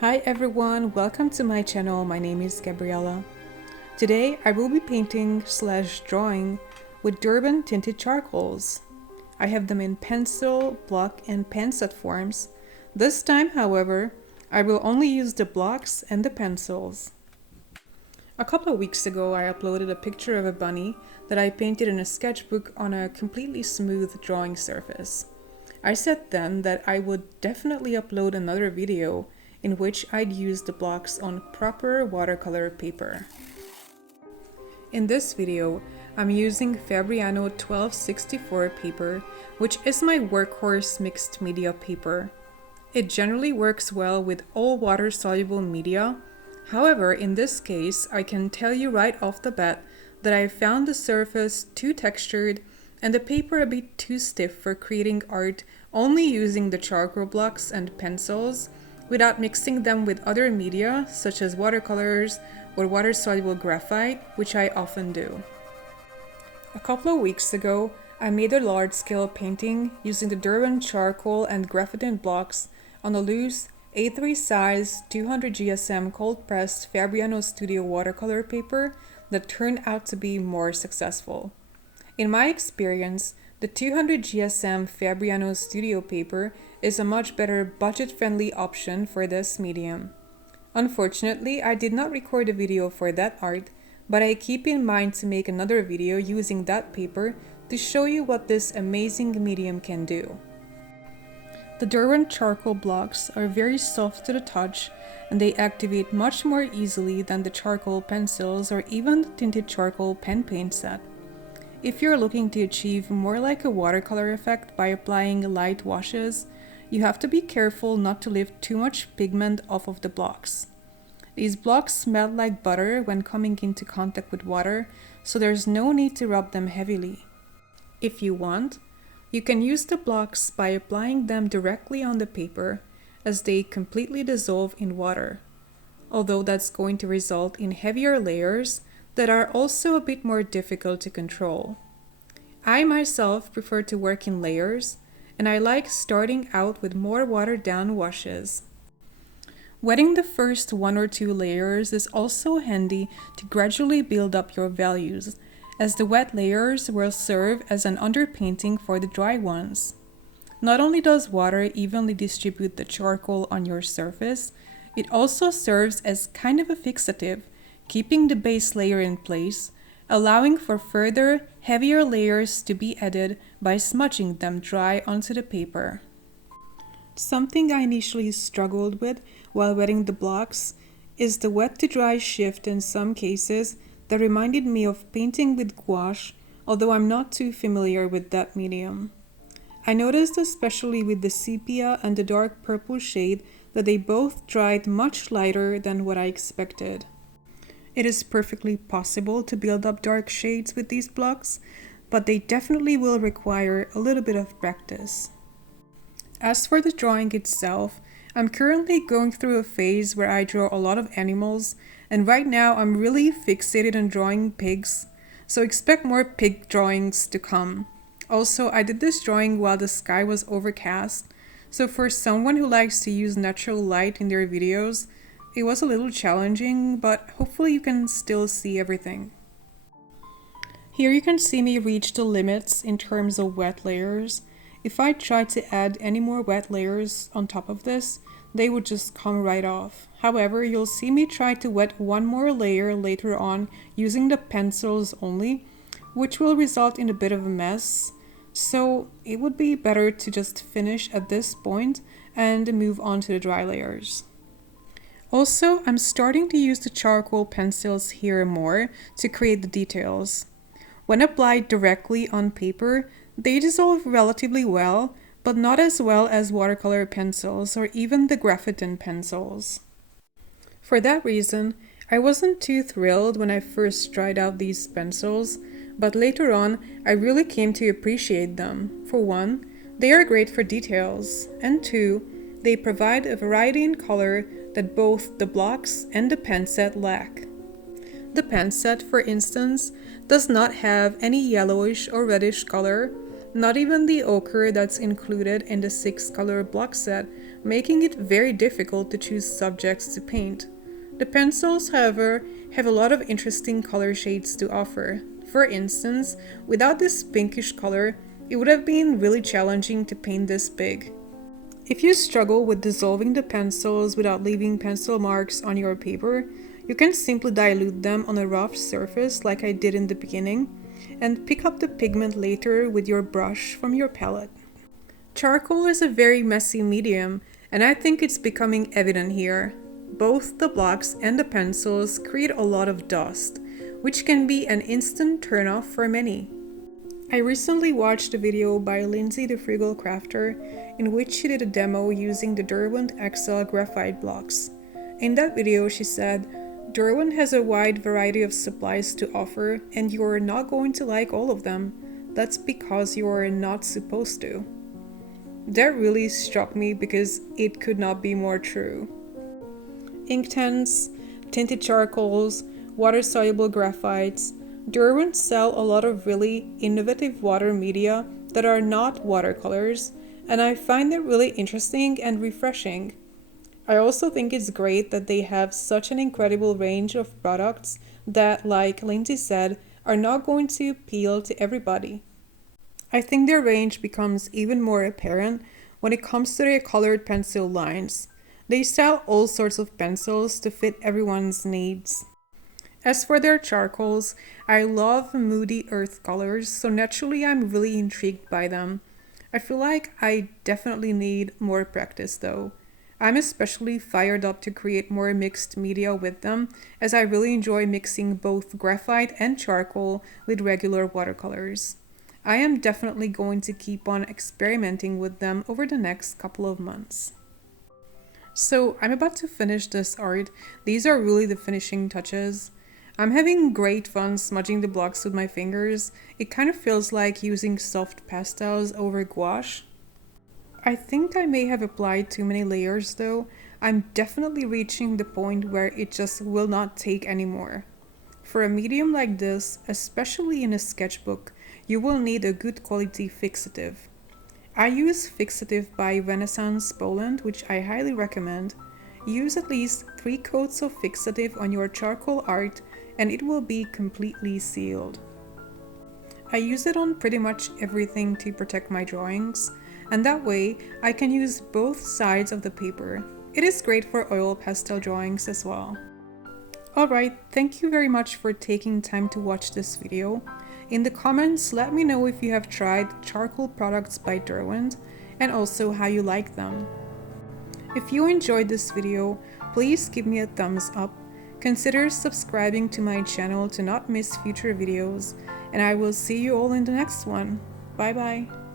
Hi everyone, welcome to my channel. My name is Gabriella. Today I will be painting / drawing with Derwent tinted charcoals. I have them in pencil, block and pen set forms. This time, however, I will only use the blocks and the pencils. A couple of weeks ago I uploaded a picture of a bunny that I painted in a sketchbook on a completely smooth drawing surface. I said then that I would definitely upload another video in which I'd use the blocks on proper watercolor paper. In this video, I'm using Fabriano 1264 paper, which is my workhorse mixed media paper. It generally works well with all water-soluble media. However, in this case, I can tell you right off the bat that I found the surface too textured and the paper a bit too stiff for creating art only using the charcoal blocks and pencils, without mixing them with other media such as watercolors or water-soluble graphite, which I often do. A couple of weeks ago, I made a large-scale painting using the Derwent charcoal and graphite blocks on a loose A3 size 200 GSM cold-pressed Fabriano Studio watercolor paper that turned out to be more successful. In my experience, the 200 GSM Fabriano Studio paper is a much better budget-friendly option for this medium. Unfortunately, I did not record a video for that art, but I keep in mind to make another video using that paper to show you what this amazing medium can do. The Derwent charcoal blocks are very soft to the touch and they activate much more easily than the charcoal pencils or even the tinted charcoal pen paint set. If you're looking to achieve more like a watercolor effect by applying light washes, you have to be careful not to lift too much pigment off of the blocks. These blocks smell like butter when coming into contact with water, so there's no need to rub them heavily. If you want, you can use the blocks by applying them directly on the paper, as they completely dissolve in water, although that's going to result in heavier layers that are also a bit more difficult to control. I myself prefer to work in layers, and I like starting out with more watered down washes. Wetting the first 1 or 2 layers is also handy to gradually build up your values, as the wet layers will serve as an underpainting for the dry ones. Not only does water evenly distribute the charcoal on your surface, it also serves as kind of a fixative, keeping the base layer in place, allowing for further, heavier layers to be added by smudging them dry onto the paper. Something I initially struggled with while wetting the blocks is the wet to dry shift in some cases that reminded me of painting with gouache, although I'm not too familiar with that medium. I noticed especially with the sepia and the dark purple shade that they both dried much lighter than what I expected. It is perfectly possible to build up dark shades with these blocks, but they definitely will require a little bit of practice. As for the drawing itself, I'm currently going through a phase where I draw a lot of animals, and right now I'm really fixated on drawing pigs, so expect more pig drawings to come. Also, I did this drawing while the sky was overcast, so for someone who likes to use natural light in their videos, it was a little challenging, but hopefully you can still see everything. Here you can see me reach the limits in terms of wet layers. If I tried to add any more wet layers on top of this, they would just come right off. However, you'll see me try to wet one more layer later on using the pencils only, which will result in a bit of a mess. So it would be better to just finish at this point and move on to the dry layers. Also, I'm starting to use the charcoal pencils here more to create the details. When applied directly on paper, they dissolve relatively well, but not as well as watercolor pencils or even the graphite pencils. For that reason, I wasn't too thrilled when I first tried out these pencils, but later on, I really came to appreciate them. For one, they are great for details, and two, they provide a variety in color that both the blocks and the pen set lack. The pen set, for instance, does not have any yellowish or reddish color, not even the ochre that's included in the 6-color block set, making it very difficult to choose subjects to paint. The pencils, however, have a lot of interesting color shades to offer. For instance, without this pinkish color, it would have been really challenging to paint this big. If you struggle with dissolving the pencils without leaving pencil marks on your paper, you can simply dilute them on a rough surface like I did in the beginning, and pick up the pigment later with your brush from your palette. Charcoal is a very messy medium, and I think it's becoming evident here. Both the blocks and the pencils create a lot of dust, which can be an instant turnoff for many. I recently watched a video by Lindsay the Frugal Crafter in which she did a demo using the Derwent XL graphite blocks. In that video she said, Derwent has a wide variety of supplies to offer and you're not going to like all of them. That's because you're not supposed to. That really struck me because it could not be more true. Inktense, tinted charcoals, water-soluble graphites, Derwent sell a lot of really innovative water media that are not watercolors, and I find it really interesting and refreshing. I also think it's great that they have such an incredible range of products that, like Lindsay said, are not going to appeal to everybody. I think their range becomes even more apparent when it comes to their colored pencil lines. They sell all sorts of pencils to fit everyone's needs. As for their charcoals, I love moody earth colors, so naturally I'm really intrigued by them. I feel like I definitely need more practice though. I'm especially fired up to create more mixed media with them, as I really enjoy mixing both graphite and charcoal with regular watercolors. I am definitely going to keep on experimenting with them over the next couple of months. So I'm about to finish this art. These are really the finishing touches. I'm having great fun smudging the blocks with my fingers. It kind of feels like using soft pastels over gouache. I think I may have applied too many layers though. I'm definitely reaching the point where it just will not take anymore. For a medium like this, especially in a sketchbook, you will need a good quality fixative. I use Fixative by Renaissance Poland, which I highly recommend. Use at least 3 coats of fixative on your charcoal art and it will be completely sealed. I use it on pretty much everything to protect my drawings, and that way I can use both sides of the paper. It is great for oil pastel drawings as well. Alright, thank you very much for taking time to watch this video. In the comments, let me know if you have tried charcoal products by Derwent and also how you like them. If you enjoyed this video, please give me a thumbs up. Consider subscribing to my channel to not miss future videos, and I will see you all in the next one. Bye bye!